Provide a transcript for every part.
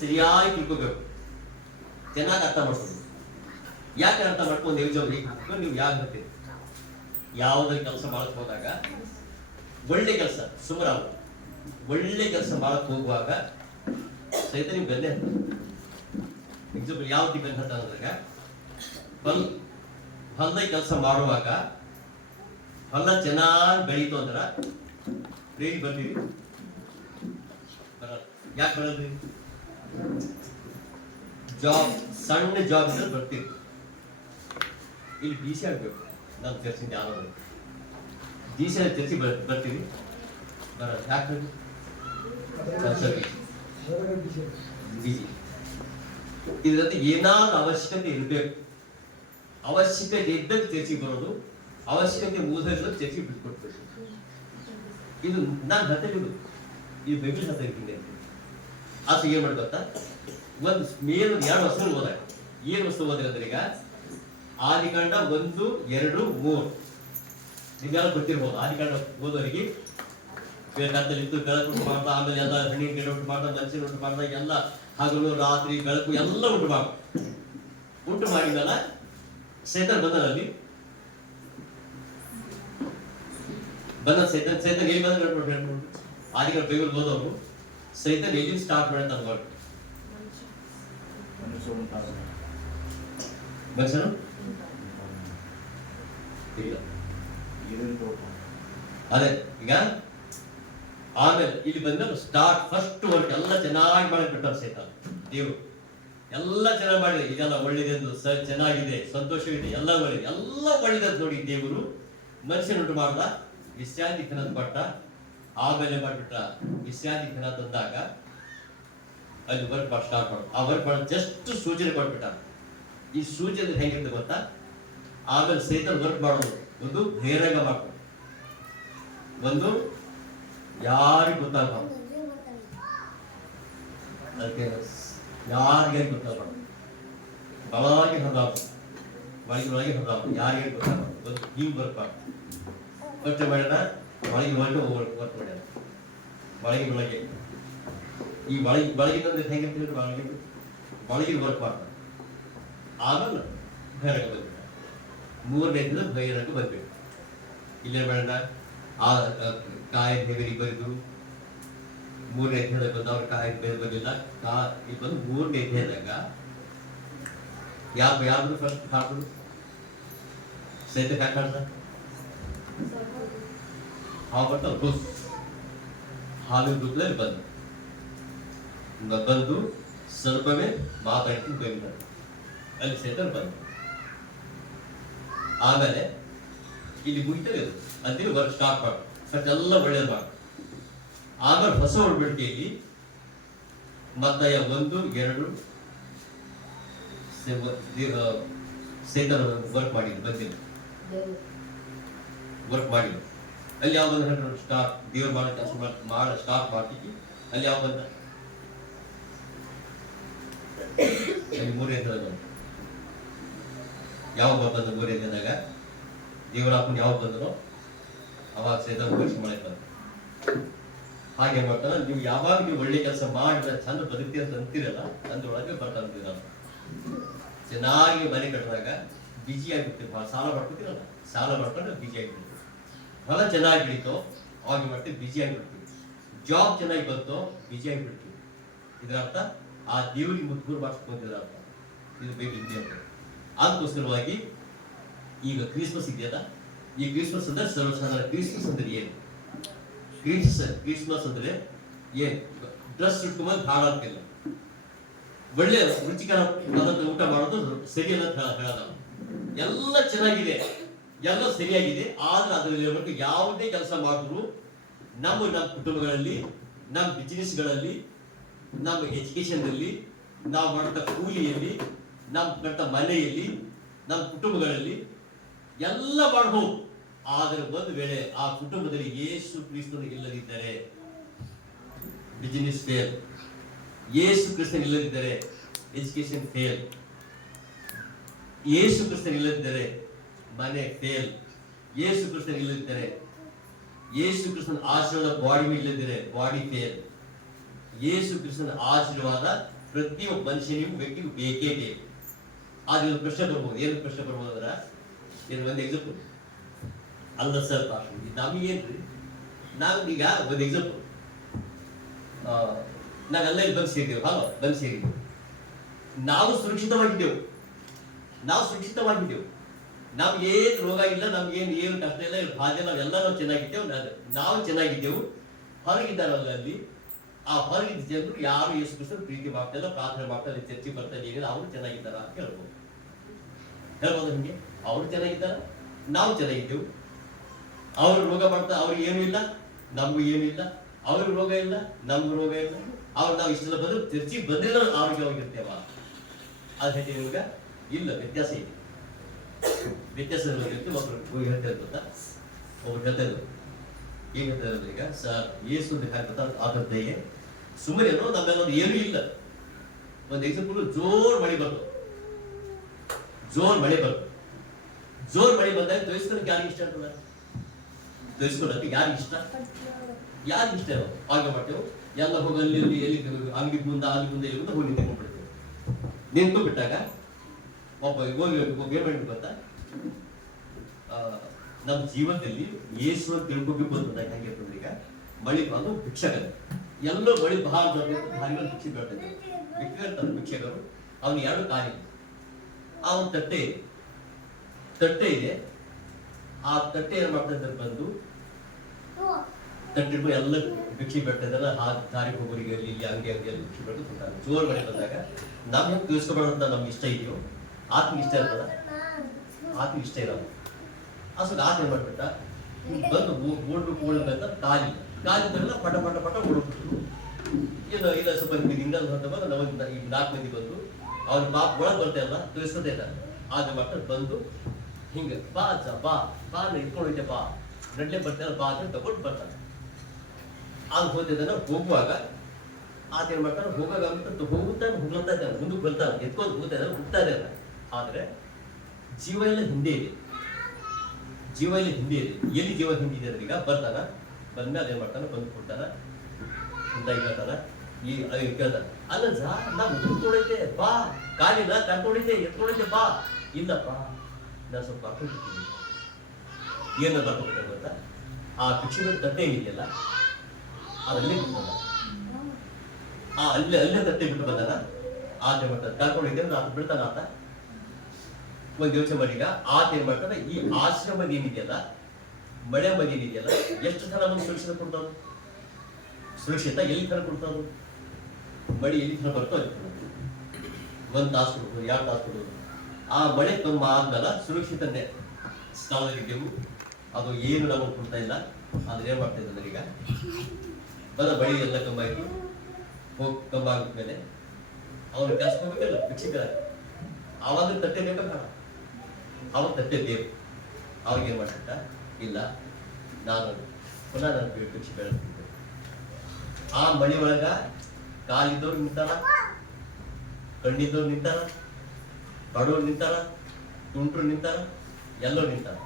ಸರಿಯಾಗಿ ತಿಳ್ಕೋಬೇಕು, ಚೆನ್ನಾಗಿ ಅರ್ಥ ಮಾಡ್ಕೊಂಡು. ಯಾಕೆ ಅರ್ಥ ಮಾಡ್ಕೊಂಡು ನೀವು ಯಾಕೆ ಬರ್ತೀರಿ? ಯಾವುದೇ ಕೆಲಸ ಮಾಡಕ್ ಹೋದಾಗ ಒಳ್ಳೆ ಕೆಲಸ ಸುಮಾರು ಒಳ್ಳೆ ಕೆಲಸ ಮಾಡಕ್ ಹೋಗುವಾಗ ಸಹಿತ ನೀವು ಬೆನ್ನೆ ಎಕ್ಸಾಂಪಲ್ ಯಾವ ಬೆನ್ನು ಅಂತ ಅಂದಾಗ ಹೊಲ ಕೆಲಸ ಮಾಡುವಾಗ ಹೊಲ ಚೆನ್ನಾಗಿ ಬೆಳೀತು ಅಂದ್ರ ಡೈಲಿ ಬರ್ತೀವಿ. ಯಾಕೆ ಬರಲ್ರಿ? ಜಾಬ್ ಸಣ್ಣ ಜಾಬ್ ಇದ್ರೆ ಬರ್ತೀವಿ. ಇಲ್ಲಿ ಬಿಸಿ ಆಗ್ಬೇಕು. ನಾನು ಚರ್ಚಿಂದ ಯಾವ ಬಿಸಿ ಚರ್ಚಿ ಬರ್ತೀವಿ. ಬರಲ್ಲ. ಯಾಕೆ? ಬಿಸಿ. ಇದರಲ್ಲಿ ಏನಾದ್ರು ಅವಶ್ಯಕತೆ ಇರಬೇಕು. ಅವಶ್ಯಕತೆ ಇದ್ದಾಗ ಚರ್ಚಿಗೆ ಬರೋದು, ಅವಶ್ಯಕತೆ ಮುಗಿದ್ರೆ ಚರ್ಚಿ ಬಿಟ್ಕೊಡ್ಬೇಕು. ಇದು ನಾನು ಹತ್ತಿದ್ದು ಈ ಬೆಂಗಳೂರು ಹತ್ತಿರ್ತೀನಿ. ಅದು ಏನ್ ಮಾಡ್ಕೊತ ಒಂದು ಮೇಲ್ 2 ವಸ್ತು ಓದಾಗ ಏನ್ ವಸ್ತು ಓದಿರೋದ್ರೆ ಈಗ ಆದಿಕಾಂಡ 1, 2, 3 ನಿಮ್ಗೆಲ್ಲ ಗೊತ್ತಿರ್ಬೋದು. ಆದಿಕಾಂಡ ಓದೋರಿಗೆ ಕತ್ತಲಿತ್ತು, ಬೆಳಕು ಉಂಟು ಮಾಡ್ತಾ, ಆಮೇಲೆ ಎಲ್ಲ ಹಣ್ಣಿನ ಗಿಡ ಉಂಟು ಮಾಡ್ತಾ, ಮನುಷ್ಯನ ಉಂಟು ಮಾಡ್ತಾ, ಎಲ್ಲ ಹಗಲು ರಾತ್ರಿ ಬೆಳಕು ಎಲ್ಲ ಉಂಟು ಮಾಡಿದಲ್ಲ ಸೈತನ್ ಬಂದನಲ್ಲಿ ಸೈತನ್ ಎಲ್ಲಿ ಬಂದ ಹೇಳ್ಬೋದು. ಆದಿಕಾಂಡ ಬೈಬಲ್ ಓದೋರು ಸೈತನ್ ಎಲ್ಲಿ ಸ್ಟಾರ್ಟ್ ಮಾಡಿ ಅನ್ಕೊಂಡು ಮನುಷ್ಯನು ಇಲ್ಲ. ಅದೇ ಈಗ ಆಮೇಲೆ ಇಲ್ಲಿ ಬಂದ ಸ್ಟಾರ್ಟ್ ಫಸ್ಟ್ ವರ್ಕ್ ಎಲ್ಲ ಚೆನ್ನಾಗಿ ಮಾಡಿಬಿಟ್ಟಾರೆ ಸೈತಾನ್ ದೇವರು. ಎಲ್ಲ ಚೆನ್ನಾಗಿ ಮಾಡಿದೆ. ಇದೆಲ್ಲ ಒಳ್ಳೇದೆಂದು ಚೆನ್ನಾಗಿದೆ, ಸಂತೋಷವಿದೆ, ಎಲ್ಲ ಒಳ್ಳೇದು, ಎಲ್ಲ ಒಳ್ಳೇದಂತ ನೋಡಿ ದೇವರು ಮನುಷ್ಯನುಂಟು ಮಾಡ್ದ. ವಿಶ್ರಾಂತಿ ದಿನ ಪಟ್ಟ, ಆಮೇಲೆ ಮಾಡ್ಬಿಟ್ಟ ವಿಶ್ರಾಂತಿ ದಿನ ತಂದಾಗ ಅಲ್ಲಿ ವರ್ಕ್ ಮಾಡಿ ಸ್ಟಾರ್ಟ್ ಮಾಡು. ಆ ವರ್ಕ್ ಮಾಡಿ ಜಸ್ಟ್ ಸೂಚನೆ ಕೊಟ್ಬಿಟ್ಟ. ಈ ಸೂಚನೆ ಹೆಂಗಿರುತ್ತೆ ಗೊತ್ತಾ? ಆಮೇಲೆ ಸೈತಾನ್ ವರ್ಕ್ ಮಾಡೋದು ಒಂದು ಬಹಿರಂಗ ಮಾಡ್ಕೊಂಡು, ಒಂದು ಯಾರಿಗೂ ಗೊತ್ತಾಗಬಾರ್ದು, ಅದಕ್ಕೆ ಯಾರಿಗೆ ಗೊತ್ತಾಗಬಾರ್ದು, ಒಳಗೆ ಹೊರಬಾರ್ದು, ಒಳಗೆ ಹೊರಬಾರ್ದು, ಯಾರಿಗೆ ಗೊತ್ತಾಗಬಾರ್ದು. ಒಂದು ಹಿಂಗ್ ವರ್ಕ್ ಮಾಡಿ ಫಸ್ಟ್ ಮಾಡ್ಯಾನ. ಒಳಗೆ ವರ್ಕ್ ಮಾಡ್ಯಾನ. ಒಳಗೆ ಈ ಒಳಗಿನ ಹೆಂಗಿರ್ತೀವಿ, ಒಳಗಿನ ವರ್ಕ್ ಮಾಡ್ತಾನೆ. ಆಮೇಲೆ ಬಹಿರಂಗ ಬಂದ್ಬಿಟ್ಟ. 3ನೇ ದಿನ ಬಹಿರಂಗ ಬಂದ್ಬಿಟ್ಟು ಇಲ್ಲೇ ಬೇಡ ಆ ಕಾಯಿ ಹೆಗರಿ ಬರೆದು 3ನೇ ಅಧ್ಯಾಯದಾಗ ಬಂದ. ಅವ್ರ ಕಾಯಿ ಬೇರೆ ಬರಲಿಲ್ಲ. ಇಲ್ಲಿ ಬಂದು 3ನೇ ಅಧ್ಯಾಯದಾಗ ಯಾರು ಫಸ್ಟ್ ಹಾಕೋದು ಸೈತ ಹಾಕಾಡ್ದ ಹಾವು ರುಸ್ ಹಾಲು ರುದ್ರಲ್ಲಿ ಬಂದು ಸ್ವಲ್ಪವೇ ಮಾತಾಡ್ತೀನಿ ಬಂದ. ಅಲ್ಲಿ ಸೈತನ್ ಬಂದ. ಆಮೇಲೆ ಇಲ್ಲಿ ಮುಗಿತದೆ ಅಂತೀನಿ ವರ್ಕ್ ಸ್ಟಾರ್ಟ್ ಮಾಡು. ಫಸ್ಟ್ ಎಲ್ಲ ಒಳ್ಳೇದು ಮಾಡು. ಆಮೇಲೆ ಹೊಸ ಒಡಂಬಡಿಕೆಯಲ್ಲಿ ಮತ್ತಾಯ 1, 2 ಸೈತನ್ ವರ್ಕ್ ಮಾಡಿದ್ರು, ಬಂದಿಲ್ಲ ವರ್ಕ್ ಮಾಡಿದ್ರು. ಅಲ್ಲಿ ಯಾವ ಬಂದ ಸ್ಟಾರ್ಟ್ ದೇವ್ರು ಮಾಡೋ ಕೆಲಸ ಮಾಡ ಸ್ಟಾರ್ಟ್ ಮಾಡ್ತೀವಿ. ಅಲ್ಲಿ ಯಾವ ಬಂದ? ಅಲ್ಲಿ 3ನೇ ದಿನ ಯಾವ ಬಂದ? 3ನೇ ದಿನದಾಗ ದೇವರ ಅಪ್ಪನ ಯಾವ ಬಂದನೋ ಅವಾಗ ಸೈತಾನ್ ಪರೀಕ್ಷೆ ಮಾಡಕ್ ಬಂದ. ಹಾಗೆ ಮಾಡ್ತಾನ. ನೀವು ಯಾವಾಗ ನೀವು ಒಳ್ಳೆ ಕೆಲಸ ಮಾಡಿದ್ರೆ ಚಂದ ಬದುಕ್ತೀರ ಅಂತ ಅಂತೀರಲ್ಲ, ಅಂದ್ರೊಳಗೆ ಬರ್ತಾರ. ಚೆನ್ನಾಗಿ ಮನೆ ಕಟ್ಟಿದಾಗ ಬಿಜಿ ಆಗಿರ್ತೀವಿ. ಸಾಲ ಮಾಡ್ಕೊತೀರಲ್ಲ, ಸಾಲ ಮಾಡ್ಕೊಂಡ್ರೆ ಬಿಜಿ ಆಗಿರ್ತೀವಿ. ಹೊಲ ಚೆನ್ನಾಗಿ ಬೆಳೀತೋ ಅವಾಗ ಮಾಡ್ತೀವಿ, ಬಿಜಿ ಆಗಿಬಿಡ್ತೀವಿ. ಜಾಬ್ ಚೆನ್ನಾಗಿ ಬಂತೋ ಬಿಜಿ ಆಗಿಬಿಡ್ತೀವಿ. ಇದರ ಅರ್ಥ ಆ ದೇವರಿಗೆ ಮುದ್ಗೂರು ಮಾಡಿಸ್ಕೊಂಡಿದ್ರ ಅರ್ಥ. ಇದು ಬೇಕಿದೆ ಅಂತ. ಅದಕ್ಕೋಸ್ಕರವಾಗಿ ಈಗ ಕ್ರಿಸ್ಮಸ್ ಇದೆಯಲ್ಲ, ಈ ಕ್ರಿಸ್ಮಸ್ ಅಂದ್ರೆ ಸರ್ವಸಾಧಾರಣ. ಕ್ರಿಸ್ಮಸ್ ಅಂದ್ರೆ ಏನು? ಕ್ರಿಸ್ಮಸ್ ಅಂದ್ರೆ ಏನ್? ಡ್ರೆಸ್ ಇಟ್ಕೊಂಬಂದು ಹಾಳಾಗ್ತಿಲ್ಲ. ಒಳ್ಳೆ ರುಚಿಕರ ಊಟ ಮಾಡೋದು ಸರಿ ಅಂತ ಹೇಳೋದ. ಎಲ್ಲ ಚೆನ್ನಾಗಿದೆ, ಎಲ್ಲ ಸರಿಯಾಗಿದೆ. ಆದ್ರೆ ಅದರಲ್ಲಿ ಯಾವುದೇ ಕೆಲಸ ಮಾಡಿದ್ರು ನಮ್ಮ ಕುಟುಂಬಗಳಲ್ಲಿ, ನಮ್ಮ ಬಿಸಿನೆಸ್ಗಳಲ್ಲಿ, ನಮ್ಮ ಎಜುಕೇಶನ್ನಲ್ಲಿ, ನಾವು ಮಾಡಿದ ಕೂಲಿಯಲ್ಲಿ, ನಮ್ಮ ಕಟ್ಟ ಮನೆಯಲ್ಲಿ, ನಮ್ಮ ಕುಟುಂಬಗಳಲ್ಲಿ ಎಲ್ಲ ಮಾಡಬಹುದು. ಆದರೆ ಒಂದು ವೇಳೆ ಆ ಕುಟುಂಬದಲ್ಲಿ ಯೇಸು ಕ್ರಿಸ್ತನು ಇಲ್ಲದಿದ್ದರೆ ಬಿಸಿನೆಸ್ ಫೇಲ್, ಯೇಸು ಕ್ರಿಸ್ತನು ಇಲ್ಲದಿದ್ದರೆ ಎಜುಕೇಶನ್ ಫೇಲ್, ಯೇಸು ಕ್ರಿಸ್ತನು ಇಲ್ಲದಿದ್ದರೆ ಮನೆ ಫೇಲ್, ಯೇಸು ಕ್ರಿಸ್ತನು ಇಲ್ಲದಿದ್ದರೆ, ಯೇಸು ಕ್ರಿಸ್ತನ ಆಶೀರ್ವಾದ ಬಾಡಿ ಮೇಲೆ ಇಲ್ಲದಿದ್ದರೆ ಬಾಡಿ ಫೇಲ್, ಯೇಸು ಕ್ರಿಸ್ತನ ಆಶೀರ್ವಾದ ಪ್ರತಿಯೊಬ್ಬ ಮನುಷ್ಯನಿಗೂ ವ್ಯಕ್ತಿಗೂ ಬೇಕೇ ಬೇಕು. ಆದ್ರೆ ಒಂದು ಪ್ರಶ್ನೆ ಬರ್ಬೋದು. ಏನು ಪ್ರಶ್ನೆ ಬರ್ಬೋದು ಅಂದ್ರೆ, ಏನು ಒಂದು ಎಕ್ಸಾಂಪಲ್ ಅಲ್ಲ ಸರ್ ನಮಗೇನ್ರಿ, ನಾವು ಈಗ ಒಂದು ಎಕ್ಸಾಂಪಲ್, ನಾವೆಲ್ಲ ಇಲ್ಲಿ ಬಂದು ಸೇರಿದ್ದೇವೆ, ಬಂದು ಸೇರಿದ್ದೇವೆ, ನಾವು ಸುರಕ್ಷಿತವಾಗಿದ್ದೆವು, ನಮ್ಗೇನು ರೋಗ ಇಲ್ಲ, ನಮ್ಗೇನು ಕಷ್ಟ ಇಲ್ಲ, ಬಾಧೆ, ನಾವೆಲ್ಲ ನಾವು ಚೆನ್ನಾಗಿದ್ದೇವೆ, ನಾವು ಚೆನ್ನಾಗಿದ್ದೆವು. ಹೊರಗಿದ್ದಾರಲ್ಲ ಅಲ್ಲಿ, ಆ ಹೊರಗಿದ್ದ ಜನರು ಯಾರು ಯೇಸು ಕ್ರಿಸ್ತನ ಪ್ರೀತಿ ಮಾಡ್ತಾ ಇಲ್ಲ, ಪ್ರಾರ್ಥನೆ ಮಾಡ್ತಾ ಇಲ್ಲ, ಚರ್ಚೆ ಬರ್ತಾ ಏನಿಲ್ಲ, ಅವರು ಚೆನ್ನಾಗಿದ್ದಾರ ಅಂತ ಹೇಳ್ಬೋದು ನಿಮಗೆ. ಅವರು ಚೆನ್ನಾಗಿದ್ದಾರ, ನಾವು ಚೆನ್ನಾಗಿದ್ದೆವು. ಅವ್ರು ರೋಗ ಮಾಡ್ತಾ ಅವ್ರಿಗೆ ಏನೂ ಇಲ್ಲ, ನಮಗೂ ಏನೂ ಇಲ್ಲ, ಅವ್ರಿಗೆ ರೋಗ ಇಲ್ಲ, ನಮ್ಗೂ ರೋಗ ಇಲ್ಲ, ನಾವು ಇಷ್ಟೆಲ್ಲ ಬಂದ್ರೆ ಚರ್ಚೆಗೆ ಬಂದಿಲ್ಲ ಆರೋಗ್ಯವಾಗಿರ್ತೇವ. ಅದು ಹೇಳ್ತೀವಿ ನಿಮ್ಗೆ ಇಲ್ಲ, ವ್ಯತ್ಯಾಸ ಇದೆ. ವ್ಯತ್ಯಾಸ ಒಬ್ರು ಹೇಳ್ತಾ ಗೊತ್ತಾ, ಒಬ್ರು ಹೇಳ್ತಾ ಇದ್ರು, ಏನ್ ಹೇಳ್ತಾ ಇರೋದು ಈಗ, ಸರ್ ಏಸು ಬೇಕಾಗ್ತದ ಆದದ್ದೆಗೆ ಸುಮ್ಮನೆ ನಮ್ಮೆಲ್ಲ ಏನೂ ಇಲ್ಲ. ಒಂದು ಎಕ್ಸಾಂಪಲ್, ಜೋರ್ ಮಳೆ ಬಂದಾಗ ತೋರಿಸ್ಕೊಳಕ್ಕೆ ಯಾರಿಗೆ ಇಷ್ಟ ಆಗ್ತದ? ತೋರಿಸ್ಕೊಳಕ್ಕೆ ಯಾರಿಗೆ ಇಷ್ಟ ಆಗ ಮಾಡ್ತೇವೆ. ಎಲ್ಲ ಹೋಗಿ ಅಲ್ಲಿ ಎಲ್ಲಿ ಅಂಗಡಿ ಮುಂದೆ ಎಲ್ಲಿ ಮುಂದೆ ಹೋಗಿ ನಿಂತ್ಕೊಂಡ್ಬಿಡ್ತೇವೆ. ನಿಂತು ಬಿಟ್ಟಾಗ ಒಬ್ಬ ಏನ್ ಮಾಡ್ಬೇಕು ಗೊತ್ತಾ, ನಮ್ಮ ಜೀವನದಲ್ಲಿ ಯೇಸು ಅಂತ ತಿಳ್ಕೊಬೇಕು ಅಂತಂದಾಗ ಹೆಂಗಿರ್ತದೆ, ಈಗ ಮಳಿ ಅದು ಭಿಕ್ಷಕರು ಎಲ್ಲೋ ಮಳಿ ಬಹಳ ಭಾರಿ ಭಿಕ್ಷೆ ಬರ್ತದೆ. ಭಿಕ್ಷಕರು ಅವನು ಎರಡು ಕಾಲಿ, ಆ ಒಂದು ತಟ್ಟೆ ಇದೆ. ಆ ತಟ್ಟೆ ಏನ್ ಮಾಡ್ತಾ ಇದ್ದಾರೆ, ಬಂದು ತಟ್ಟೆ ಎಲ್ಲ ಭಿಕ್ಷೆ ಬಿಡ್ತಾ ಇದ್ದಾರ. ದಾರಿಗೆ ಹೋಗೋರಿಗೆ ಅಲ್ಲಿ ಇಲ್ಲಿ ಅಂಗಡಿ ಅಲ್ಲಿ ಭಿಕ್ಷೆ ಬಿಟ್ಟು ಕೊಡ್ತಾರೆ. ಜೋರ್ ಮಳೆ ಬಂದಾಗ ನಮ್ಗೆ ತಿಳಿಸ್ಕೊಬಾರ್ದಂತ ನಮ್ಗೆ ಇಷ್ಟ ಇದೆಯೋ, ಆತ್ಮಿಗೆ ಇಷ್ಟ ಇರ್ತದ, ಆತ್ಮಿಗೆ ಇಷ್ಟ ಇರಲ್ಲ. ಅಷ್ಟೊಂದು ಆತ ಏನ್ ಮಾಡ್ಬಿಟ್ಟ, ಬಂದು ಓಡ್ಬೇಕು ಕಾಲಿಂದೆಲ್ಲ ಪಟ ಓಡ್ಬಿಟ್ರು. ಇಲ್ಲ ಸ್ವಲ್ಪ ಹಿಂಗಲ್ ಬಂದ ಈಗ 4 ಮಂದಿ ಬಂದು ಅವ್ರ ಒಳಗೆ ಬರ್ತಾ ಇಲ್ಲ, ತಿಳಿಸ್ಕೊತಾ ಇದ್ದಾರೆ. ಆಗ ಮಾಡ್ತಾರೆ, ಬಂದು ಹಿಂಗ ಬಾ ಇಟ್ಕೊಂಡೈತೆ, ಬಾ ನಡ್ಲೆ ಬರ್ತಾರೆ, ಬಾ ಅಂತ ತಗೊಂಡು ಬರ್ತಾರೆ. ಆಗ ಹೋಗ್ತಿದ್ದಾನೆ. ಹೋಗುವಾಗ ಆತ ಏನ್ ಮಾಡ್ತಾನೆ, ಹೋಗುತ್ತಾ ಹೋಗ್ಲತ್ತಾ ಇದ್ದಾನೆ, ಮುಂದಕ್ಕೆ ಬರ್ತಾನೆ, ಎತ್ಕೊಂಡು ಹೋಗ್ತಾ ಇದ್ದಾನೆ. ಆದ್ರೆ ಜೀವ ಎಲ್ಲ ಹಿಂದೆ ಇದೆ. ಎಲ್ಲಿ ಜೀವ ಹಿಂದೆ ಇದೆ ಅಂದ್ರೆ, ಈಗ ಬರ್ತಾನ, ಬಂದ್ಮೇಲೆ ಅದೇನ್ ಮಾಡ್ತಾನೆ, ಬಂದು ಕೊಡ್ತಾನ ಅಂತ ಹೇಳ್ತಾನ. ಈ ಕೇಳ್ತಾನೆ, ಅಲ್ಲ ನಾವು ಎತ್ಕೊಳೈತೆ, ಬಾ ಕಾಲಿಲ್ಲ ಕರ್ಕೊಂಡೈತೆ, ಎತ್ಕೊಳೈತೆ, ಬಾ. ಇಲ್ಲಪ್ಪ, ನಾನು ಸ್ವಲ್ಪ ಬರ್ಕೊಂಡಿರ್ತೀನಿ. ಏನ ಬರ್ಕೊಂಡ್ಬಿಟ್ಟ ಗೊತ್ತಾ, ಆ ಭಿಕ್ಷೆ ಬಿಟ್ಟು ತಟ್ಟೆ ಏನಿದೆಯಲ್ಲ ಅದಲ್ಲೇ ಬಿಟ್ಟದ, ಅಲ್ಲೇ ತಟ್ಟೆ ಬಿಟ್ಟು ಬಂದಾನ. ಆತ ಏನ್ ಮಾಡ್ತಾನೆ, ಕರ್ಕೊಂಡಿದ್ದೆ ಆತ ಬಿಡ್ತಾನ. ಆತ ಒಂದು ಯೋಚನೆ ಮಾಡಿ, ಈಗ ಆತ ಏನ್ ಮಾಡ್ತಾನೆ, ಈ ಆಶ್ರಮ ಏನಿದೆಯಲ್ಲ, ಮಳೆ ಮನೆ ಏನಿದೆಯಲ್ಲ, ಎಷ್ಟು ಸಲ ನಮಗೆ ಸುರಕ್ಷಿತ ಕೊಡ್ತಾವ? ಸುರಕ್ಷಿತ ಎಲ್ಲಿ ತರ ಕೊಡ್ತಾವ? ಮಳೆ ಎಲ್ಲಿ ತರ ಬರ್ತೋ 1 ತಾಸು ಕೊಡ್ಬೋದು, 2 ತಾಸು ಕೊಡ್ಬೋದು. ಆ ಮಳೆ ತುಂಬ ಆದ್ಮೇಲೆ ಸುರಕ್ಷಿತನೇ ಸ್ಥಳದಲ್ಲಿದ್ದೆವು. ಅದು ಏನು ನಮಗೆ ಕೊಡ್ತಾ ಇಲ್ಲ. ಆದ್ರೆ ಏನ್ ಮಾಡ್ತಾ ಇದ್ದ, ಈಗ ಬಳಿ ಎಲ್ಲ ಕಮ್ಮ ಆಯ್ತು. ಕಮ್ಮ ಆಗಿದ್ಮೇಲೆ ಅವ್ರು ಕೆಲಸ ಹೋಗ್ಬೇಕಲ್ಲ ಭಿಕ್ಷಕರ, ಆವಾಗ ತಟ್ಟೆ ಬೇಕ ಬೇಡ, ಅವಾಗ ತಟ್ಟೆ ಬೇಕು. ಅವಾಗ ಏನ್ ಮಾಡ್ತಿದ್ದ, ಇಲ್ಲ ನಾನು ಭಿಕ್ಷೆ ಬೆಳೆಸ್ತಿದ್ದೆ. ಆ ಮಳಿ ಒಳಗ ಕಾಲಿದ್ದವ್ರು ನಿಂತಾರ, ಕಣ್ಣಿದ್ದವ್ರು ನಿಂತಾರ, ಬಡವ್ರು ನಿಂತಾರ, ತುಂಟ್ರು ನಿಂತಾರ, ಎಲ್ಲರೂ ನಿಂತಾರ.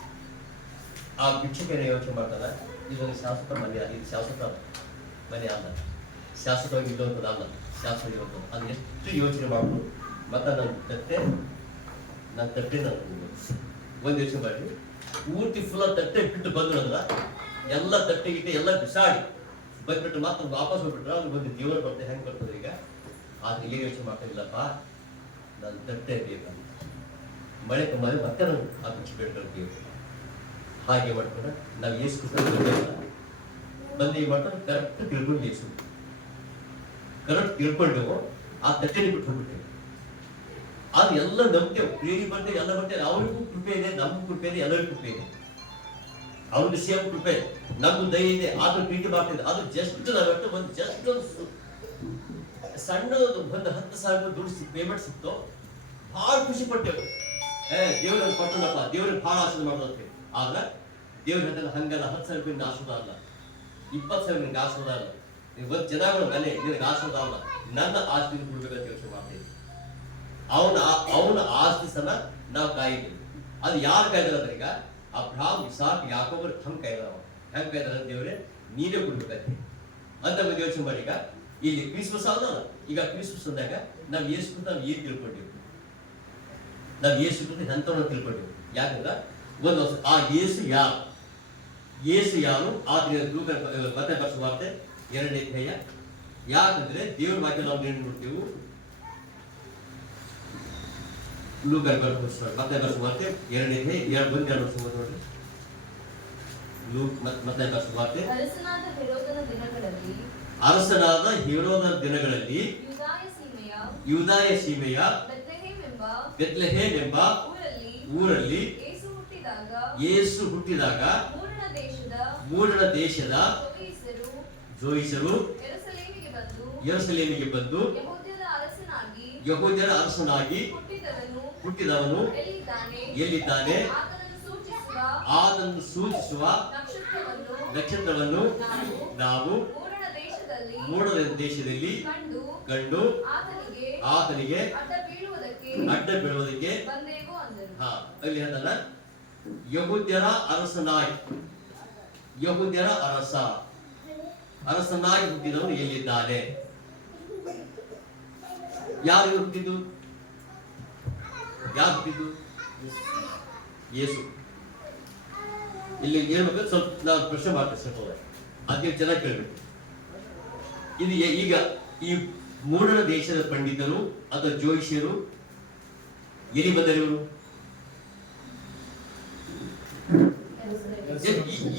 ಆ ಭಿಕ್ಷಕನ ಯೋಚನೆ ಮಾಡ್ತಾರ, ಇದೊಂದು ಶಾಶ್ವತ ಮನೆ, ಇದು ಶಾಶ್ವತ ಮನೆ ಅಲ್ಲ, ಶಾಶ್ವತವಾಗಿ ಇಲ್ಲೋಂಥದ್ದು ಅಲ್ಲ, ಶಾಶ್ವತ ಇರುವಂಥದ್ದು. ಅದು ಎಷ್ಟು ಯೋಚನೆ ಮಾಡೋದು. ಮತ್ತೆ ನನ್ನ ತಟ್ಟೆ ನಾನು ಒಂದು ಯೋಚನೆ ಮಾಡಿ, ಪೂರ್ತಿ ಫುಲ್ ತಟ್ಟೆ ಬಿಟ್ಟು ಬಂದ್ರು ಅಂದ್ರ ಎಲ್ಲ ತಟ್ಟೆ ಗಿಟ್ಟೆ ಎಲ್ಲ ಬಿಸಾಡಿ ಬಂದ್ಬಿಟ್ಟು ಮತ್ತೆ ವಾಪಸ್ ಹೋಗ್ಬಿಟ್ರೆ ಅವ್ರಿಗೆ ಒಂದು ದೇವರು ಬರ್ತದೆ. ಹೆಂಗೆ ಬರ್ತದೆ ಈಗ? ಆದ್ರೆ ಏನು ಯೋಚನೆ ಮಾಡ್ತಾ ಇಲ್ಲಪ್ಪ, ನನ್ನ ತಟ್ಟೆ ಬೇಕಂತ ಮಳೆ ಕಮ್ಮಿ ಮತ್ತೆ ನಾವು ಆ ಭಿಕ್ಷೆ ಬೇಡ್ಕೊಳ್ತೀವಿ. ಹಾಗೆ ಮಾಡ್ಕೊಂಡ್ರೆ ನಾವು ಯೇಸು ಬಂದು ಏನು ಮಾಡ್ತಾರೆ, ಕರೆಕ್ಟ್ ತಿಳ್ಕೊಂಡು ಯೇಸು ಕರೆಕ್ಟ್ ತಿಳ್ಕೊಂಡು ಆ ತಟ್ಟೆನ ಬಿಟ್ಟು ಹೋಗ್ಬಿಟ್ಟೇವೆ. ಅದು ಎಲ್ಲ ನಂಬಿಕೆ ಪ್ರೇರಿ ಬಂದೆ, ಎಲ್ಲ ಬರ್ತೇವೆ. ಅವ್ರಿಗೂ ಕೃಪೆ ಇದೆ, ನಮಗೂ ಕೃಪೆ ಇದೆ, ಎಲ್ಲರಿಗೂ ಕೃಪೆ ಇದೆ. ಅವ್ರಿಗೆ ಸೇಮ್ ಕೃಪೆ, ನಮ್ದು ದಯ ಇದೆ, ಆದ್ರೂ ಪ್ರೀತಿ ಮಾಡ್ತಿದೆ. ಅದು ಜಸ್ಟ್ ನಾವೆಷ್ಟು ಒಂದು ಸಣ್ಣ ಒಂದು 10,000 ದುಡ್ಡು ಪೇಮೆಂಟ್ ಸಿಕ್ತು, ಭಾಳ ಖುಷಿ ಪಟ್ಟೆವು. ದೇವ್ರನ್ನ ಕೊಟ್ಟನಪ್ಪ, ದೇವ್ರಿಗೆ ಭಾಳ ಆಶೀರ್ವಾದ ಮಾಡೋದಕ್ಕೆ. ಆದ್ರೆ ದೇವ್ರ ಹೇಳ್ತಾನೆ, ಹಂಗಲ್ಲ, 10,000 ರೂಪಾಯಿ ಆಶೀರ್ವಾದ ಅಲ್ಲ, 20,000 ನಿನ್ಗೆ ಆಶೀರ್ವಾದ ಅಲ್ಲ, ಒಂದು ಜನಗಳ ಮನೆ ನಿನಗೆ ಆಶೀರ್ವಾದ ಅಲ್ಲ, ನನ್ನ ಆಸ್ತಿ ಕೊಡ್ಬೇಕಂತ ಯೋಚನೆ ಮಾಡ್ತೀವಿ. ಅವನ ಆಸ್ತಿ ಸಲ ನಾವು ಕಾಯಿದ್ದೀವಿ. ಅದು ಯಾರು ಕಾಯ್ದಾರ ಅಂದ್ರೆ, ಈಗ ಅಬ್ರಹಾಮ್, ಇಸಾಕ್, ಯಾಕೋಬರು ಹಂಗೆ ಕಾಯ್ದಾರ. ಹೆಂಗೆ ಕಾಯ್ದಾರ? ದೇವ್ರೆ ನೀನೇ ಕೊಡ್ಬೇಕಂತೆ ಅಂತ ಯೋಚನೆ ಮಾಡಿ. ಈಗ ಇಲ್ಲಿ ಕ್ರಿಸ್ಮಸ್ ಆದಲ್ಲ, ಈಗ ಕ್ರಿಸ್ಮಸ್ ಅಂದಾಗ ನಾವು ಯೇಸು ಕ್ರಿಸ್ತ ನಾವು ಏನು ತಿಳ್ಕೊಂಡಿವಿ? ನಾವು ಯೇಸು ಕ್ರಿಸ್ತ ಎಂಥವ್ರನ್ನ ತಿಳ್ಕೊಂಡಿವಿ? ಯಾಕಂದ್ರೆ ಒಂದು ಆ ಯೇಸು ಯಾರು, ಯೇಸು ಯಾರು ಮತ್ತೆ ವಾರ್ತೆ 2ನೇ ಅಧ್ಯಾಯ. ಯಾಕಂದ್ರೆ ದೇವ್ರ ವಾಕ್ಯ ನಾವು ನೋಡ್ತೀವಿ. ಮತ್ತೆ ವಾರ್ತೆ 2ನೇ ಅಧ್ಯಾಯ 2 ನೋಡ್ರಿ. ಮತ್ತೆ ವಾರ್ತೆ ಅರಸನಾದ ಹೇರೋದನ ದಿನಗಳಲ್ಲಿ ಯೂದಾಯ ಸೀಮೆಯ ಬೆತ್ಲೆಹೇಮ್ ಎಂಬ ಊರಲ್ಲಿ ಯೇಸು ಹುಟ್ಟಿದಾಗ ಮೂಡಣ ದೇಶದ ಜೋಯಿಸರು ಯೆರೂಸಲೇಮಿಗೆ ಬಂದು ಯೆಹೂದ್ಯರ ಅರಸನಾಗಿ ಹುಟ್ಟಿದವನು ಎಲ್ಲಿದ್ದಾನೆ ಅದನ್ನು ಸೂಚಿಸುವ ನಕ್ಷತ್ರವನ್ನು ನಾವು ಮೂಡಣ ದೇಶದಲ್ಲಿ ಕಂಡು ಆತನಿಗೆ ಅಡ್ಡ ಬೀಳುವುದಕ್ಕೆ ಅಲ್ಲಿ ಹೇಳ್ತಾನ ಯೆಹೂದ್ಯರ ಅರಸನಾಗಿ, ಯೆಹೂದ್ಯರ ಅರಸನಾಗಿ ಹುಟ್ಟಿದವನು ಎಲ್ಲಿದ್ದಾನೆ? ಯಾರು ಹುಟ್ಟಿದ್ದು? ಯಾರು ಹುಟ್ಟಿದ್ದು? ಯೇಸು. ಇಲ್ಲಿ ಹೇಳ್ಬೇಕು, ಸ್ವಲ್ಪ ನಾವು ಪ್ರಶ್ನೆ ಮಾಡ್ತೇವೆ, ಸ್ವಲ್ಪ ಅದೇ ಚೆನ್ನಾಗಿ ಕೇಳಬೇಕು. ಇದು ಈಗ ಈ ಮೂಡಣ ದೇಶದ ಪಂಡಿತರು ಅಥವಾ ಜ್ಯೋತಿಷ್ಯರು ಎಲ್ಲಿ ಬಂದರು? ಇವರು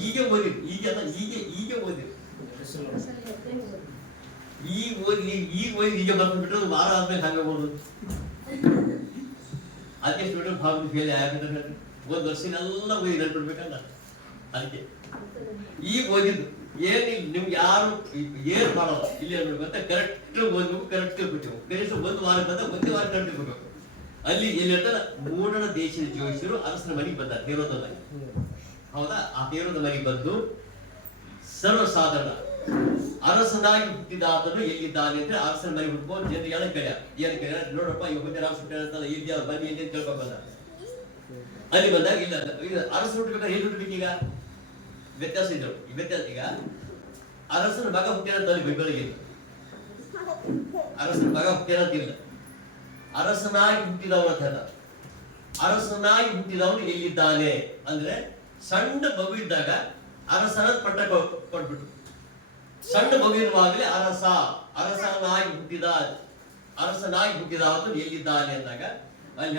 ಈಗ ಓದಿ, ಈಗ ಬಂದ್ಬಿಟ್ರೆ ವಾರ ಆದ್ಮೇಲೆ ಹಾಗಾಗ್ಬೋದು. ಅದಕ್ಕೆ ಸ್ಟೂಡೆಂಟ್ ಭಾಗ ಫೇಲ್ ಆಗ್ಬಿಟ್ರೆ ಒಂದು ವರ್ಷನೆಲ್ಲ ಓದಿ ನೆನ್ಬಿಡ್ಬೇಕಲ್ಲ. ಅದಕ್ಕೆ ಈಗ ಓದಿದ್ದು ಏನಿಲ್ಲ, ನಿಮ್ಗೆ ಯಾರು ಏನು ಮಾಡೋಲ್ಲ. ಇಲ್ಲಿ ಅಂತ ಕರೆಕ್ಟ್ ಓದ್ಬೇಕು, ಕರೆಕ್ಟ್ ತಿಳ್ಕೊತೀವಿ. ಕನಿಷ್ಠ ಒಂದು ವಾರ ಬಂದ ಒಂದೇ ವಾರ ಕರೆಕ್ಟ್ ತಿಳ್ಕೊಬೇಕು. ಅಲ್ಲಿ ಎಲ್ಲಿ ಹೇಳ್ತಾರೆ, ಮೂಡಣ ದೇಶದ ಜ್ಯೋತಿಷರು ಅರಸನ ಮನೆಗೆ ಬಂದ, ಹೇರೋದ ಮನೆ. ಹೌದಾ? ಆ ಹೇರೋದ ಮನೆಗೆ ಬಂದು ಸರ್ವಸಾಧಾರಣ ಅರಸನಾಗಿ ಹುಟ್ಟಿದ ಆತನು ಎಲ್ಲಿದ್ದಾನೆ ಅಂದ್ರೆ ಅರಸನ ಮನೆಗೆ ಹುಟ್ಕೊಂಡು ಜನರಿಗೆಲ್ಲ ಕೇಳ್ಯಾರ, ನೋಡಪ್ಪ ಯೆಹೂದ್ಯರ ಅರಸ ಹುಟ್ಟಿರ್ತಾನೆ, ಇಲ್ಲಿ ಅವ್ರು ಬನ್ನಿ ಅಂತ ಕೇಳ್ಕೊಂಡ್ ಬಂದ. ಅಲ್ಲಿ ಬಂದಾಗ ಇಲ್ಲ ಅರಸ ಹುಟ್ಟಬೇಕಾದ್ರೆ ಎಲ್ಲಿ ಹುಟ್ಟಬೇಕು? ಈಗ ವ್ಯತ್ಯಾಸ ಇದ್ರು. ಈ ವ್ಯತ್ಯಾಸ ಈಗ ಅರಸನ ಮಗ ಹುಟ್ಟಿರೋದು ಅಲ್ಲಿ ಬೈಬಲ್ಗೆ ಇಲ್ಲ. ಅರಸನ ಮಗ ಹುಟ್ಟಿರೋದಿಲ್ಲ, ಅರಸನಾಗಿ ಹುಟ್ಟಿದವನು ಅಂತ ಹೇಳ್ದ. ಅರಸನಾಗಿ ಹುಟ್ಟಿದವನು ಎಲ್ಲಿದ್ದಾನೆ ಅಂದ್ರೆ ಸಣ್ಣ ಮಗು ಇದ್ದಾಗ ಅರಸನ ಪಟ್ಟ ಕೊಟ್ಬಿಟ್ಟು, ಸಣ್ಣ ಮಗು ಇರುವಾಗಲೇ ಅರಸನಾಗಿ ಹುಟ್ಟಿದ ಅವನು ಎಲ್ಲಿದ್ದಾನೆ ಅಂದಾಗ ಅಲ್ಲಿ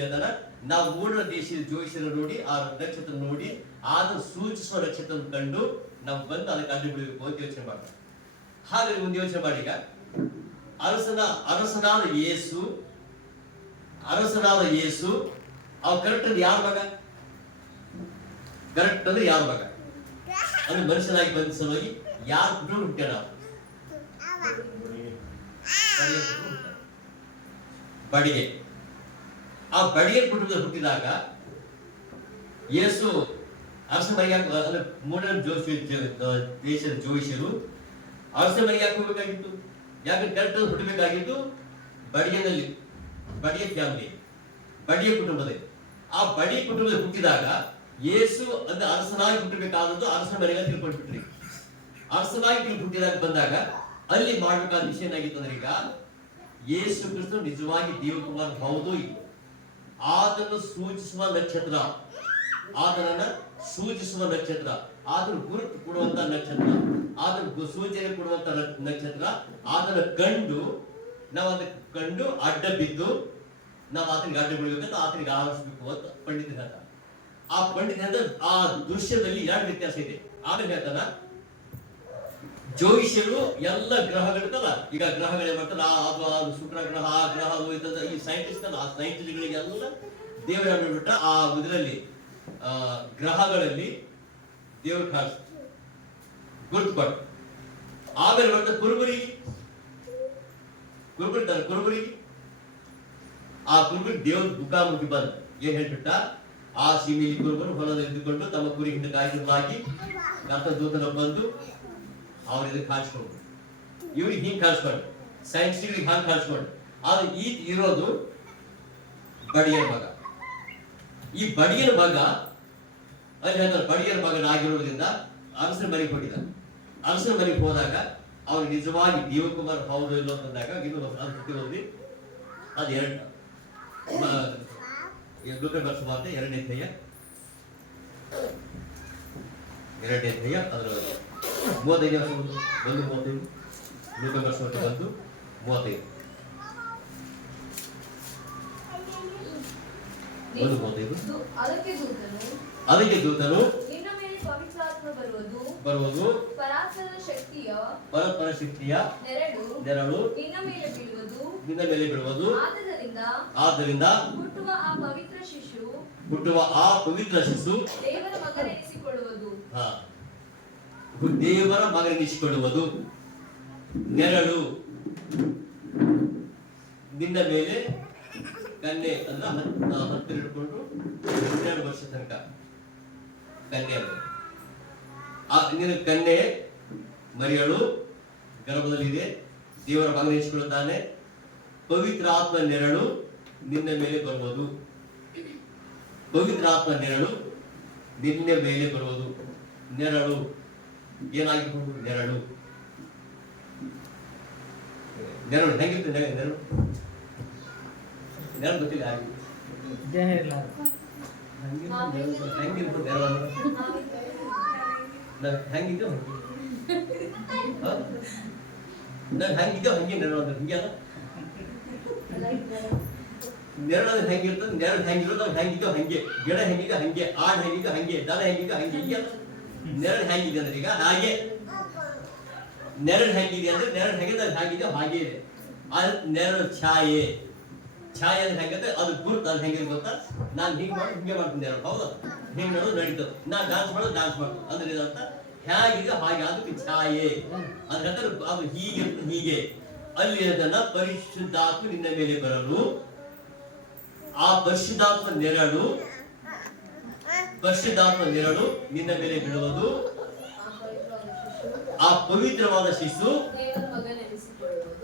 ಹೇಳ್ತಾನ, ನಾವು ಮೂಡಣ ದೇಶದ ಜ್ಯೋತಿಷ್ಯರ ನೋಡಿ ಆ ನಕ್ಷತ್ರ ನೋಡಿ ಅದನ್ನು ಸೂಚಿಸುವ ನಕ್ಷತ್ರ ಕಂಡು ನಾವು ಬಂದು ಅದಕ್ಕೆ ಅಡ್ಡು ಬಿಡಬೇಕು ಅಂತ ಯೋಚನೆ ಮಾಡ್ತಾರೆ. ಹಾಗಾಗಿ ಒಂದು ಯೋಚನೆ ಮಾಡಿ, ಈಗ ಅರಸನಾದ ಯೇಸು ಅವ್ ಕರೆಕ್ಟ್ ಅಂದ್ರೆ ಯಾರ ಮಗ? ಕರೆಕ್ಟ್ ಅಂದ್ರೆ ಯಾರ ಮಗ ಅಂದ್ರೆ ಮನುಷ್ಯನಾಗಿ ಬಂದ ಸಲುವಾಗಿ ಯಾರು ಕುಟುಂಬ ಹುಟ್ಟ್ಯಾನ? ಬಡಿಗೆ. ಆ ಬಡಿಗೆ ಕುಟುಂಬದಲ್ಲಿ ಹುಟ್ಟಿದಾಗ ಯೇಸು ಅರಸನ ಮನೆಗೆ ಅಂದ್ರೆ ಮೂಡಣ ದೇಶದ ಜ್ಯೋತಿಷ್ಯರು ಅರಸನ ಮನೆಗೆ ಯಾಕೆ ಹೋಗ್ಬೇಕಾಗಿತ್ತು? ಯಾಕಂದ್ರೆ ಕರೆಕ್ಟ್ ಹುಟ್ಟಬೇಕಾಗಿತ್ತು ಬಡಿಗೆನಲ್ಲಿ, ಬಡಿಗೆ ಫ್ಯಾಮಿಲಿ, ಬಡಿಗೆ ಕುಟುಂಬದಲ್ಲಿ. ಆ ಬಡಿ ಕುಟುಂಬದಲ್ಲಿ ಹುಟ್ಟಿದಾಗ ಯೇಸು ಅಂದ್ರೆ ಅರಸನಾಗಿ ಹುಟ್ಟಬೇಕಾದದ್ದು ಅರಸನ ಮನೆಗೆ ತಿಳ್ಕೊಂಡ್ಬಿಟ್ರಿ. ಅರಸನಾಗಿ ಹುಟ್ಟಿದಾಗ ಬಂದಾಗ ಅಲ್ಲಿ ಮಾಡ್ಬೇಕಾದ ವಿಷಯ ಏನಾಗಿತ್ತು ಅಂದ್ರೆ, ಈಗ ಯೇಸು ಕ್ರಿಸ್ತ ನಿಜವಾಗಿ ದೇವಕುಮಾರ ಹೌದು, ಇದು ಆತನು ಸೂಚಿಸುವ ನಕ್ಷತ್ರ, ಆತನನ್ನ ಸೂಚಿಸುವ ನಕ್ಷತ್ರ, ಆತನ ಗುರುತು ಕೊಡುವಂತ ನಕ್ಷತ್ರ, ಆತನ ಸೂಚನೆ ಕೊಡುವಂತ ನಕ್ಷತ್ರ. ಆತನ ಕಂಡು ನಾವು ಅದಕ್ಕೆ ಕಂಡು ಅಡ್ಡ ಬಿದ್ದು ನಾವು ಆತನಿಗೆ ಅಡ್ಡ ಬೀಳ್ಬೇಕಂತ ಆತನಿಗೆ ಆರಿಸಬೇಕು ಅಂತ ಪಂಡಿತ ಹೇಳ್ತಾನೆ. ಆ ಪಂಡಿತ ಹೇಳಿದ್ರೆ ಆ ದೃಶ್ಯದಲ್ಲಿ ಎರಡು ವ್ಯತ್ಯಾಸ ಇದೆ. ಆಮೇಲೆ ಹೇಳ್ತಾನ, ಜ್ಯೋತಿಷ್ಯರು ಎಲ್ಲ ಗ್ರಹಗಳಿರ್ತಲ್ಲ, ಈಗ ಗ್ರಹಗಳೇ ಬರ್ತಲ್ಲ, ಅದು ಶುಕ್ರ ಗ್ರಹ, ಆ ಗ್ರಹ, ಈ ಸೈಂಟಿಸ್ಟ್ ಅಲ್ಲ, ಆ ಸೈಂಟಿಸ್ಟ್ಗಳಿಗೆಲ್ಲ ದೇವರ ಬಿಟ್ಟ ಆ ಇದರಲ್ಲಿ ಗ್ರಹಗಳಲ್ಲಿ ದೇವರು ಕಾಣಿಸ್ ಗುರುತುಪಟ್ಟು. ಆಮೇಲೆ ಬರ್ತ ಕುರುಬರಿಗೆ ಆ ಕುರುಬರಿಗೆ ದೇವ್ರ ಮುಖಾಮುಖಿ ಬಂದ ಏನ್ ಹೇಳ್ಬಿಟ್ಟ, ಆ ಸೀಮೆಯಲ್ಲಿ ಕುರುಬರು ಹೊಲದಲ್ಲಿ ಇದ್ದುಕೊಂಡು ತಮ್ಮ ಕುರಿ ಹಿಂದೆ ಕಾಯ್ದುವಾಗಿ ಕರ್ತ ದೂತನ ಬಂದು ಅವ್ರ ಇದಕ್ಕೆ ಕಾಣಿಸ್ಕೊಂಡು, ಇವ್ರಿಗೆ ಹಿಂಗ್ ಕಾಣಿಸ್ಕೊಂಡು, ಸೈನ್ಸ್ಗಳಿಗೆ ಹಾಗೆ ಕಾಣಿಸ್ಕೊಂಡು. ಆದ್ರೆ ಇರೋದು ಬಡಿಯರ ಮಗ. ಈ ಬಡಿಯರ ಮಗ ಅಲ್ಲಿ ಹೇಳ್ತಾರೆ, ಬಡಿಯರ ಮಗನಾಗಿರೋದ್ರಿಂದ ಅರಸನ ಮನೆಗೆ ಹೋಗಿದ್ದ. ಅರಸನ ಮನೆಗೆ ಹೋದಾಗ ಅವನು ನಿಜವಾಗಿ ದೇವಕುಮಾರ್ ಹೌದು ಇಲ್ಲ ಅಂತಂದಾಗ ಇನ್ನು ಅದು ಜೊತೆ ಓದಿ ಅದು ಎರಡು ಲೂಕನ ಸುವಾರ್ತೆ 2ನೇ ಅಧ್ಯಾಯ ಅದರ 35 1 35 ಲೂಕನ ಸುವಾರ್ತೆ 1:35 ಅದಕ್ಕೆ ದೂತನು ನಿನ್ನ ಮೇಲೆ ಪವಿತ್ರಾತ್ಮ ಬರುವುದು ಪರಾತ್ಪರ ಶಕ್ತಿಯ ನೆರಳು ನಿನ್ನ ಮೇಲೆ ಬೀಳುವುದು ಆದ್ದರಿಂದ ಹುಟ್ಟುವ ಆ ಪವಿತ್ರ ಶಿಶು ದೇವರ ಮಗನೆನಿಸಿಕೊಳ್ಳುವುದು ನೆರಳು ನಿನ್ನ ಮೇಲೆ ಕನ್ಯೆ ಅಂದ್ರೆ 10 ಹಿಡ್ಕೊಂಡು 12 ವರ್ಷ ತನಕ ಕನ್ಯೆ ನಿನ್ನ ಕನ್ಯೆ ಮರಿಯಳು ಗರ್ಭದಲ್ಲಿದೆ, ದೇವರ ಮಗನೆನಿಸಿಕೊಳ್ಳುತ್ತಾನೆ, ಪವಿತ್ರ ಆತ್ಮ ನೆರಳು ನಿನ್ನ ಮೇಲೆ ಬರುವುದು. ಪವಿತ್ರ ಆತ್ಮ ನೆರಳು ನಿನ್ನ ಮೇಲೆ ಬರುವುದು. ನೆರಳು ಏನಾಗಿರ್ಬೋದು? ನೆರಳು ಹೆಂಗಿರ್ತದೆ? ನೆರಳು ಗೊತ್ತಿಲ್ಲ ಹೆಂಗಿದ್ದೋ ಹಂಗೆ ನೆರಳು ಅಂದ್ರೆ ಹಿಂಗೆ ಅಲ್ಲ. ನೆರಳು ಅಂದ್ರೆ ಹೆಂಗಿರ್ತದೆ? ನೆರಳು ಹೆಂಗಿರೋದು ಹೆಂಗಿದ್ದೋ ಹಂಗೆ, ಗಿಡ ಹೆಂಗಿದೋ ಹಂಗೆ, ಆಡ್ ಹೆಂಗಿದೋ ಹಂಗೆ, ದನ ಹೆಂಗಿದೋ ಹಂಗೆ, ಹಿಂಗೆ ಅಲ್ಲ. ನೆರಳು ಹೆಂಗಿದೆ ಅಂದ್ರೆ ಈಗ ಹಾಗೆ ನೆರಳು ಹೆಂಗಿದೆ ಅಂದ್ರೆ ನೆರಳು ಹೆಂಗಿದೆ ಹಾಗಿದೆಯೋ ಹಾಗೆ ಇದೆ. ಆದ್ರೆ ನೆರಳು ಛಾಯೆ ಅಂದ್ರೆ ಹೆಂಗಂದ್ರೆ ಅದು ಗುರುತು. ಅದು ಹೆಂಗಿದೆ ಗೊತ್ತಾ? ನಾನು ಹಿಂಗೆ ಮಾಡಿ ಹಿಂಗೆ ಮಾಡ್ತೀನಿ ನೆರಳು, ಹೌದಾ? ಹಿಂಗೆ ನೋಡೋದು ನಡೀತದೆ, ನಾ ಡಾನ್ಸ್ ಮಾಡೋದು ಅಂದ್ರೆ ಇದಂತ ಹೇಗಿದೆ ಹಾಗೆ, ಅದಕ್ಕೆ ಛಾಯೆ ಅಂದ್ರೆ ಅದು ಹೀಗೆ ಅಲ್ಲಿ ಅದನ್ನ ಪರಿಶುದ್ಧಾತ್ಮ ನಿನ್ನ ಮೇಲೆ ಬರಲು, ಆ ಪರಿಶುದ್ಧಾತ್ಮ ನೆರಳು ನಿನ್ನ ಮೇಲೆ ಬೀಳುವುದು, ಆ ಪವಿತ್ರವಾದ ಶಿಶು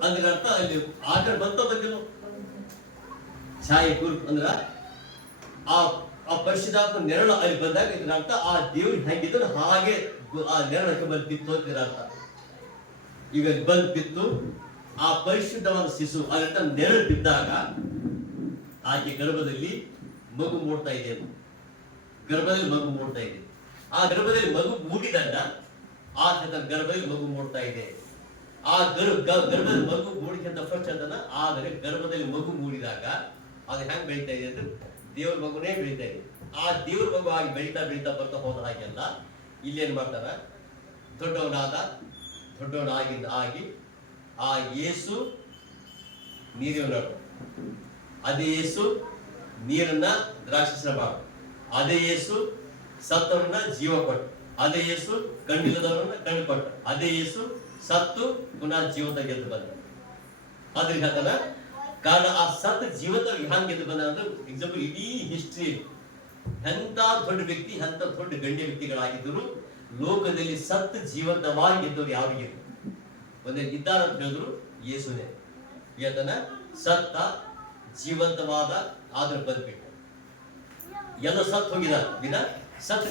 ಅಂದ್ರೆ ಅರ್ಥ ಅಲ್ಲಿ ಆಟ ಬಂದಿಲ್ಲ. ಛಾಯೆ ಗುರುತು ಅಂದ್ರ ಆ ಪರಿಶುದ್ಧಾತ್ಮ ನೆರಳು ಅಲ್ಲಿ ಬಂದಾಗ ಇದರ ಅರ್ಥ ಆ ದೇವ್ರು ಹೆಂಗಿದ್ರು ಹಾಗೆ ಆ ನೆರಳು ಬಂದು ಬಿತ್ತು ಅಂತ ಅರ್ಥ. ಈಗ ಬಂದು ಬಿತ್ತು ಆ ಪರಿಶುದ್ಧವಾದ ಶಿಶು ಅದರ ನೆರಳು ಬಿದ್ದಾಗ ಆಕೆ ಗರ್ಭದಲ್ಲಿ ಮಗು ಮೂಡ್ತಾ ಇದೆ. ಗರ್ಭದಲ್ಲಿ ಮಗು ಮೂಡ್ತಾ ಇದೆ. ಆ ಗರ್ಭದಲ್ಲಿ ಮಗು ಮೂಡಿದಾಗ ಆತನ ಗರ್ಭದಲ್ಲಿ ಮಗು ಮೂಡ್ತಾ ಇದೆ. ಆ ಗರ್ಭದಲ್ಲಿ ಮಗು ಮೂಡಿದಂತ ಫಸ್ಟ್ ಅದನ್ನ, ಆದರೆ ಗರ್ಭದಲ್ಲಿ ಮಗು ಮೂಡಿದಾಗ ಅದು ಹೆಂಗ್ ಬೆಳೀತಾ ಇದೆ ಅಂದ್ರೆ ದೇವ್ರ ಮಗುನೇ ಬೆಳೀತಾ ಇದೆ. ಆ ದೇವ್ರ ಮಗು ಆಗಿ ಬೆಳೀತಾ ಬರ್ತಾ ಹೋದ ಹಾಗೆಲ್ಲ ಇಲ್ಲೇನ್ ಮಾಡ್ತಾರ, ದೊಡ್ಡವನಾಗಿ ಆ ಯೇಸು ನೀರಿನ, ಅದೇ ಯೇಸು ನೀರನ್ನ ದ್ರಾಕ್ಷಿಸನ ಮಾಡ, ಅದೇ ಯೇಸು ಸತ್ತವರನ್ನ ಜೀವ ಕೊಟ್ಟು, ಅದೇ ಯೇಸು ಕಣ್ಣಿಲ್ಲದವರನ್ನ ಕಣ್ಣು ಕೊಟ್ಟು, ಅದೇ ಯೇಸು ಸತ್ತು ಪುನಃ ಜೀವಂತ ಗೆದ್ದು ಬಂದ. ಅದ್ರಿಗೆ ಹೇಳ್ತಾನ ಕಾರಣ ಆ ಸತ್ತ ಜೀವಂತ ಹ್ಯಾಂಗ್ ಗೆದ್ದು ಬಂದ ಅಂದ್ರೆ ಎಕ್ಸಾಂಪಲ್ ಇಡೀ ಹಿಸ್ಟ್ರಿ ಎಂತ ದೊಡ್ಡ ವ್ಯಕ್ತಿ, ಎಂತ ದೊಡ್ಡ ಗಣ್ಯ ವ್ಯಕ್ತಿಗಳಾಗಿದ್ದರು, ಲೋಕದಲ್ಲಿ ಸತ್ತ ಜೀವಂತವಾಗಿ ಗೆದ್ದವ್ರು ಯಾರಿಗೆ ಒಂದೇ ಇದ್ದಾರ ಅಂತ ಹೇಳಿದ್ರು ಯೇಸುನೇ. ಹೇಳ್ತಾನ ಸತ್ತ ಜೀವಂತವಾದ ಆದ್ರೆ ಬಂದ್ಬಿಟ್ಟು ಎಲ್ಲ ಸತ್ತು ಹೋಗಿದ ಸತ್ತ